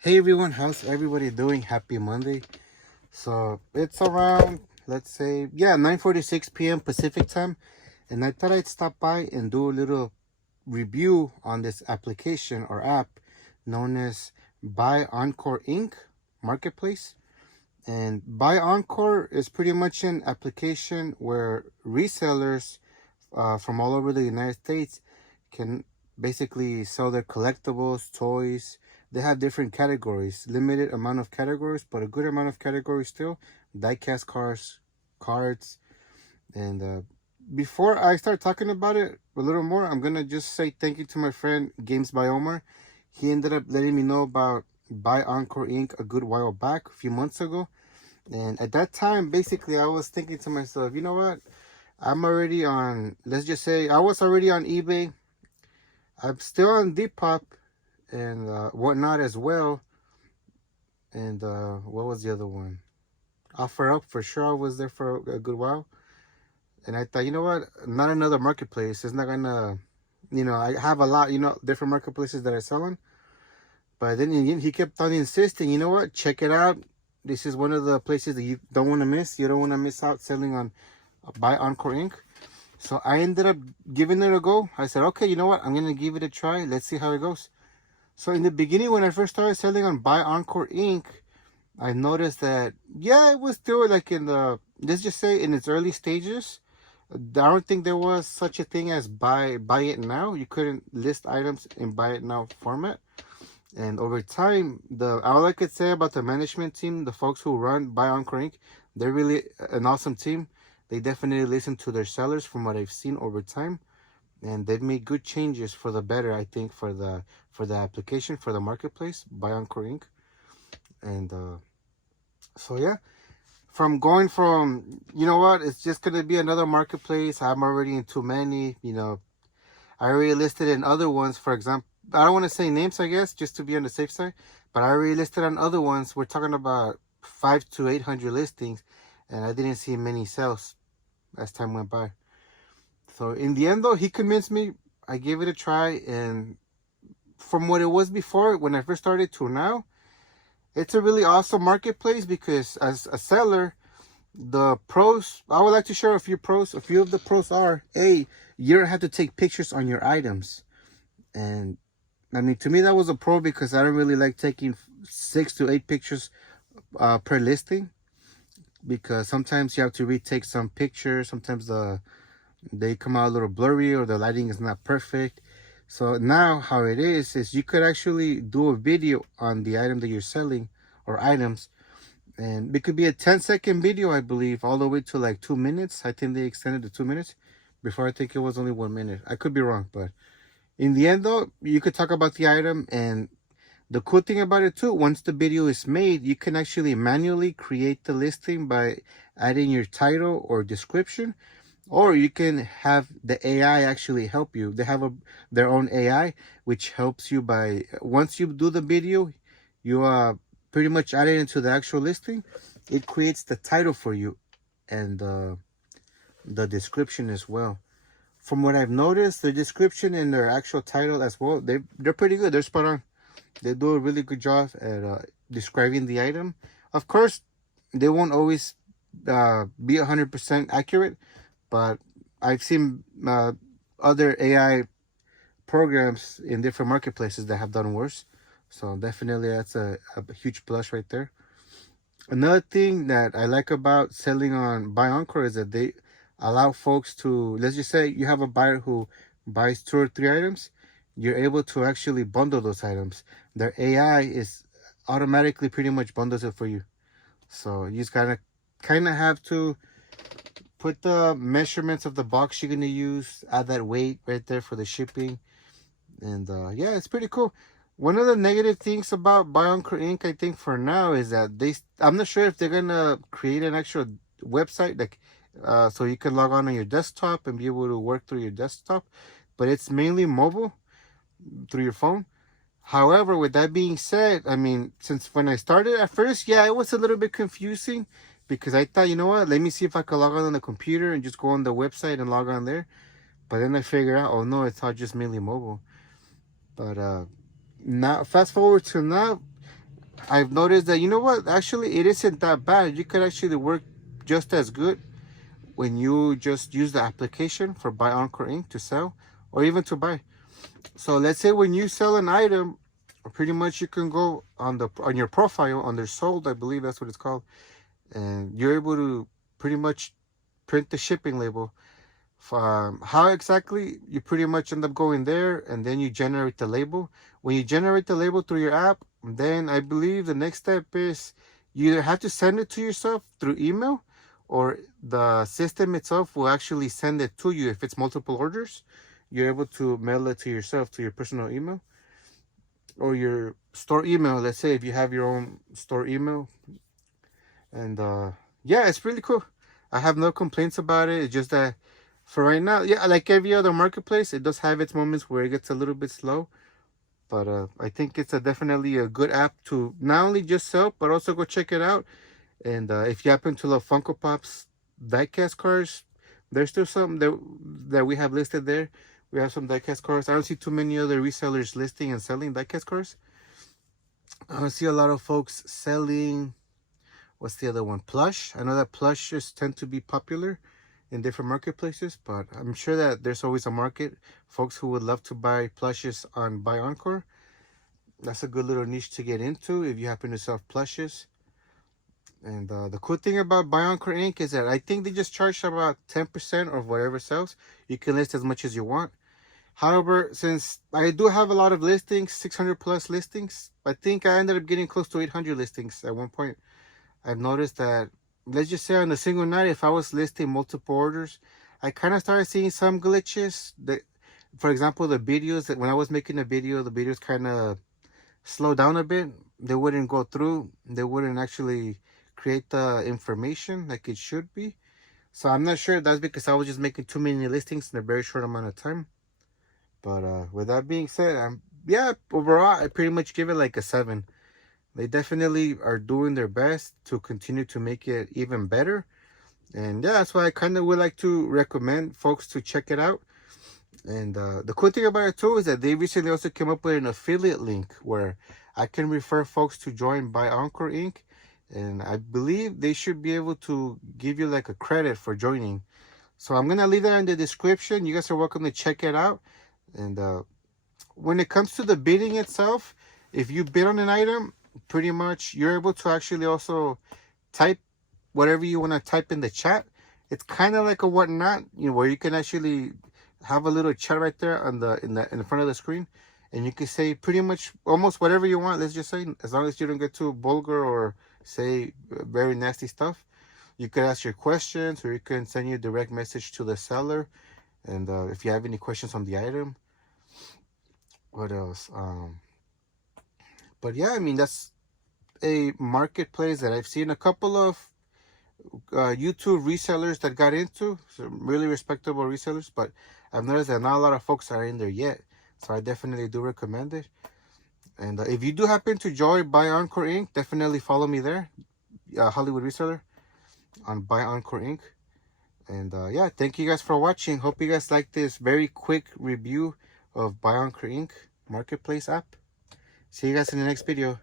Hey everyone, how's everybody doing? Happy Monday. So it's around, let's say, 9:46 p.m. Pacific time, and I thought I'd stop by and do a little review on this application or app known as Buy Encore Inc. Marketplace. And Buy Encore is pretty much an application where resellers from all over the United States can basically sell their collectibles, toys. They have different categories, limited amount of categories, but a good amount of categories still. Diecast cars, cards, and before I start talking about it a little more, I'm gonna just say thank you to my friend Games by Omar. He ended up letting me know about Buy Encore Inc. a good while back, a few months ago. And at that time, basically, I was thinking to myself, you know what? I'm already on, let's just say, I was already on eBay. I'm still on Depop and whatnot as well. And what was the other one? OfferUp, for sure. I was there for a good while. And I thought, you know what? Not another marketplace. It's not gonna, I have a lot, different marketplaces that I sell on. But then he kept on insisting, you know what? Check it out. This is one of the places that you don't want to miss. You don't want to miss out selling on Buy Encore Inc. So I ended up giving it a go. I said, okay, you know what? I'm going to give it a try. Let's see how it goes. So in the beginning, when I first started selling on Buy Encore Inc., I noticed that, it was still like let's just say in its early stages. I don't think there was such a thing as buy it now. You couldn't list items in buy it now format. And over time, all I could say about the management team, the folks who run Buy Encore Inc., they're really an awesome team. They definitely listen to their sellers from what I've seen over time, and they've made good changes for the better, I think, for the application, for the marketplace, Buy Encore Inc. And from going from, you know what, it's just gonna be another marketplace. I'm already in too many, I already listed in other ones, for example. I don't want to say names, I guess, just to be on the safe side. But I already listed on other ones. We're talking about 500 to 800 listings, and I didn't see many sales as time went by. So in the end, though, he convinced me. I gave it a try, and from what it was before, when I first started to now, it's a really awesome marketplace because as a seller, the pros, I would like to share a few pros. A few of the pros are, A, you don't have to take pictures on your items. And I mean, to me, that was a pro because I don't really like taking 6 to 8 pictures per listing, because sometimes you have to retake some pictures. Sometimes they come out a little blurry or the lighting is not perfect. So now how it is you could actually do a video on the item that you're selling or items, and it could be a 10-second video, I believe, all the way to like 2 minutes. I think they extended to 2 minutes. Before, I think it was only 1 minute. I could be wrong, but in the end, though, you could talk about the item. And the cool thing about it too, once the video is made, you can actually manually create the listing by adding your title or description, or you can have the AI actually help you. They have their own AI which helps you by, once you do the video, you pretty much add it into the actual listing. It creates the title for you and the description as well. From what I've noticed, the description and their actual title as well, they're pretty good. They're spot on. They do a really good job at describing the item. Of course, they won't always be 100% accurate, but I've seen other AI programs in different marketplaces that have done worse. So definitely that's a huge plus right there. Another thing that I like about selling on Buy Encore is that they allow folks to, let's just say you have a buyer who buys 2 or 3 items, you're able to actually bundle those items. Their AI is automatically pretty much bundles it for you. So you just gotta kind of have to put the measurements of the box you're gonna use, add that weight right there for the shipping, and it's pretty cool. One of the negative things about Buy Encore Inc., I think for now, is that I'm not sure if they're gonna create an actual website, like so you can log on your desktop and be able to work through your desktop, but it's mainly mobile through your phone. However, with that being said, I mean, since when I started at first, it was a little bit confusing because I thought, you know what, let me see if I could log on the computer and just go on the website and log on there. But then I figured out, oh no, it's not just mainly mobile. But now, fast forward to now, I've noticed that, you know what, actually it isn't that bad. You could actually work just as good when you just use the application for Buy Encore Inc. to sell or even to buy. So let's say when you sell an item, pretty much you can go on your profile under sold, I believe that's what it's called, and you're able to pretty much print the shipping label. How exactly? You pretty much end up going there and then you generate the label. When you generate the label through your app, then I believe the next step is you either have to send it to yourself through email, or the system itself will actually send it to you. If it's multiple orders, you're able to mail it to yourself, to your personal email or your store email. Let's say if you have your own store email. And yeah, it's really cool. I have no complaints about it. It's just that for right now, yeah, like every other marketplace, it does have its moments where it gets a little bit slow. But I think it's definitely a good app to not only just sell, but also go check it out. And if you happen to love Funko Pops diecast cars, there's still some that we have listed there. We have some diecast cars. I don't see too many other resellers listing and selling diecast cars. I don't see a lot of folks selling, what's the other one? Plush. I know that plushes tend to be popular in different marketplaces, but I'm sure that there's always a market. Folks who would love to buy plushes on Buy Encore. That's a good little niche to get into if you happen to sell plushes. And the cool thing about Buy Encore Inc. is that I think they just charge about 10% of whatever sells. You can list as much as you want. However, since I do have a lot of listings, 600 plus listings, I think I ended up getting close to 800 listings at one point. I've noticed that, let's just say on a single night, if I was listing multiple orders, I kind of started seeing some glitches. That, for example, the videos, that when I was making a video, the videos kind of slow down a bit. They wouldn't go through. They wouldn't actually create the information like it should be. So I'm not sure if that's because I was just making too many listings in a very short amount of time. But with that being said, yeah, overall, I pretty much give it like a 7. They definitely are doing their best to continue to make it even better. And yeah, that's why I kind of would like to recommend folks to check it out. And the cool thing about it too is that they recently also came up with an affiliate link where I can refer folks to join Buy Encore Inc. And I believe they should be able to give you like a credit for joining. So I'm going to leave that in the description. You guys are welcome to check it out. And when it comes to the bidding itself, if you bid on an item, pretty much you're able to actually also type whatever you want to type in the chat. It's kind of like a whatnot, where you can actually have a little chat right there on in front of the screen, and you can say pretty much almost whatever you want. Let's just say, as long as you don't get too vulgar or say very nasty stuff. You could ask your questions, or you can send your direct message to the seller. And if you have any questions on the item, what else? But yeah, I mean, that's a marketplace that I've seen a couple of YouTube resellers that got into, some really respectable resellers, but I've noticed that not a lot of folks are in there yet. So I definitely do recommend it. And if you do happen to join Buy Encore Inc., definitely follow me there, Hollywood Reseller, on Buy Encore Inc. And yeah, thank you guys for watching. Hope you guys like this very quick review of Buy Encore Inc. Marketplace app. See you guys in the next video.